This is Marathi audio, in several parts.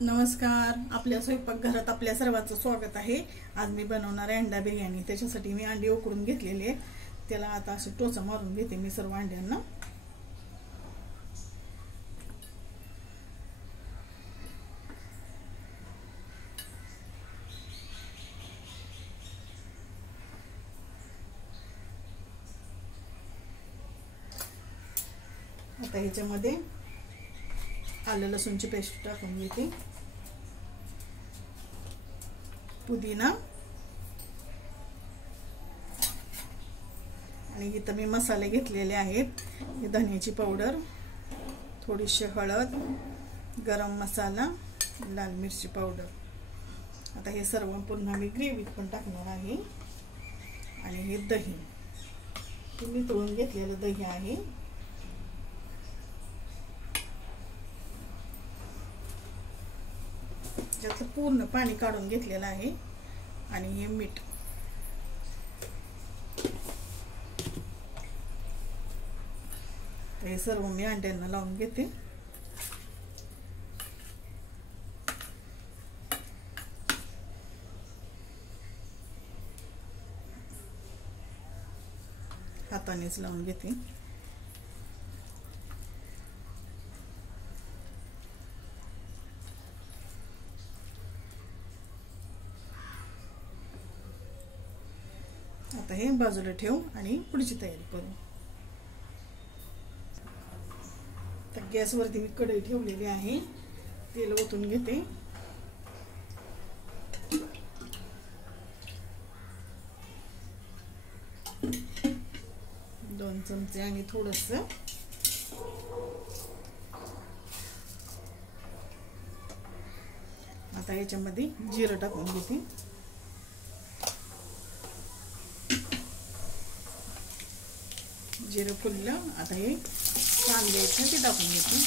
नमस्कार. आपल्या स्वयंपाकघरात आपल्या सर्वांचं स्वागत आहे. आज मी बनवणार आहे अंडा बिर्याणी. त्याच्यासाठी मी अंडी उकडून घेतलेली आहे. त्याला आता असे टोचा मारून घेते मी सर्व अंड्यांना. आता ह्याच्यामध्ये आलं लसूणची पेस्ट टाकून घेते, पुदिना, आणि इथं मी मसाले घेतलेले आहेत. हे धन्याची पावडर, थोडीशी हळद, गरम मसाला, लाल मिरची पावडर. आता हे सर्व पुन्हा मी ग्रेव्हीत पण टाकणार आहे. आणि हे दही, तुम्ही तळून घेतलेलं दही आहे. त्याचं पूर्ण पाणी काढून घेतलेलं आहे. आणि हे मीठ. हे सर्व मी अंड्यांना लावून घेते. हातानेच लावून घेते. आता हे बाजूला ठेवू आणि पुढची तयारी करू. तर गॅसवरती मी कढई ठेवलेली आहे. तेल ओतून घेते. दोन चमचे आणि थोडस आता याच्यामध्ये जिरं टाकून घेते. जिरं फुललं. आता हे कांदे आहेत ते टाकून घेते.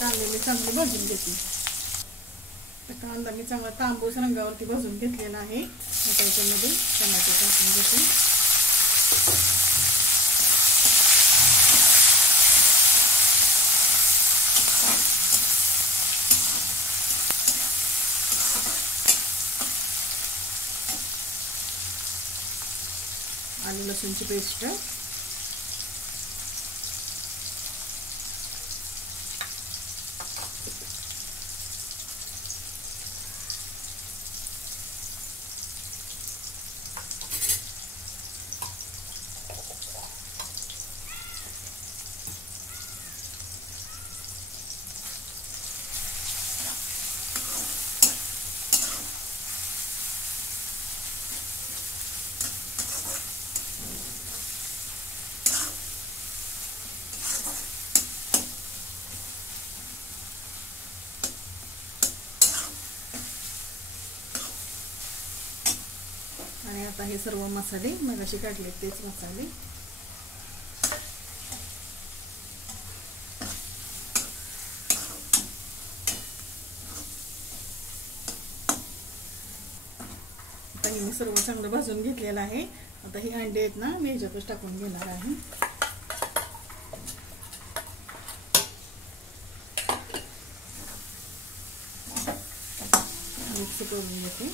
कांदे मी चांगले भाजून घेते. कांदा मी चांगला तांबूस रंगावरती भाजून घेतलेला आहे. आता याच्यामध्ये टमाटे टाकून घेते. आलं लसूणची पेस्ट, आणि आता हे सर्व मसाले मगाशी काढले तेच मसाले आता हे मी सर्व चांगलं भाजून घेतलेलं आहे. आता हे अंडे आहेत ना, मी ह्याच्यातच टाकून घेणार आहे. मिक्स करून घेते.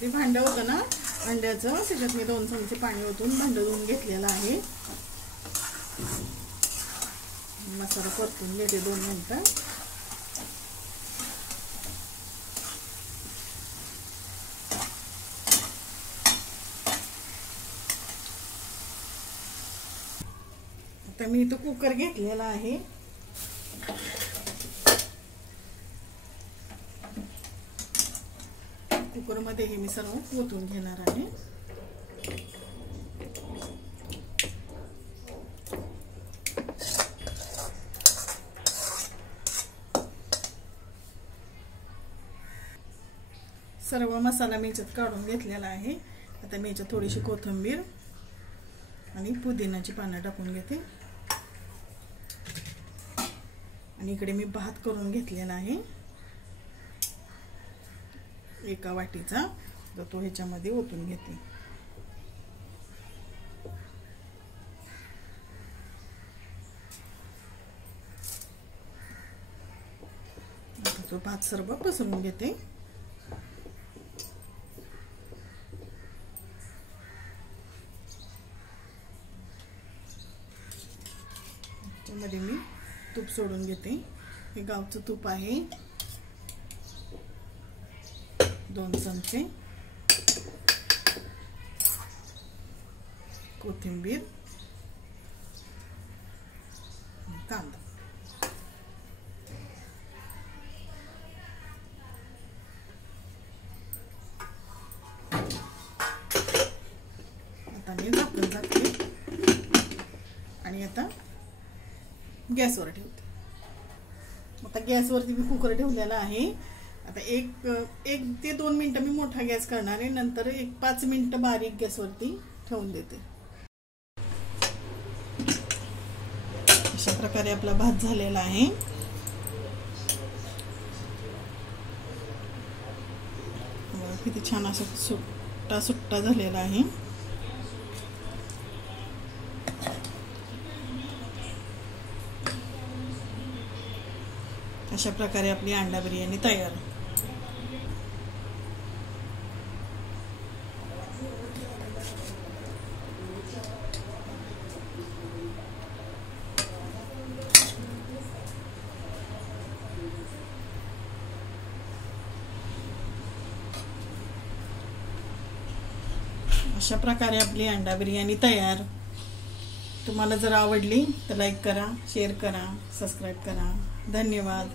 ते भांडं होतं ना अंड्याचं, त्याच्यात मी 2 चमचे पाणी ओतून भांडं धुवून घेतलेलं आहे. मसाला परतून घेते 2 मिनिटं. आता मी इथं कुकर घेतलेला आहे. कुकरमध्ये हे मी सर्व ओतून घेणार आहे. सर्व मसाला मी याच्यात काढून घेतलेला आहे। आता मी याच्यात थोडीशी कोथिंबीर आणि पुदिनाची पानं टाकून घेते आणि इकडे मी भात करून घेतलेला आहे एका वाटीचा, तर तो ह्याच्यामध्ये ओतून घेते। तो भात सर्व पसरून घेते। त्यामध्ये मी तूप सोडून घेते। हे गावचं तूप आहे, 2 चमचे, कोथिंबीर, कांदा। आता मी झाकण टाकते आणि आता गॅसवर ठेवते। आता गॅसवरती मी कुकर ठेवलेला आहे। आता एक ते 2 मिनिटं मी मोठा गॅस करणार आहे, नंतर एक 5 मिनिटं बारीक गॅसवरती ठेवून देते। अशा प्रकारे आपला भात झालेला आहे। किती छान असा सुट्टा सुट्टा झालेला आहे। अशा प्रकारे आपली अंडा बिर्याणी तयार। अशा प्रकारे आपली अंडा बिर्याणी तयार। तुम्हाला जर आवडली तर लाईक करा, शेअर करा, सबस्क्राईब करा। धन्यवाद।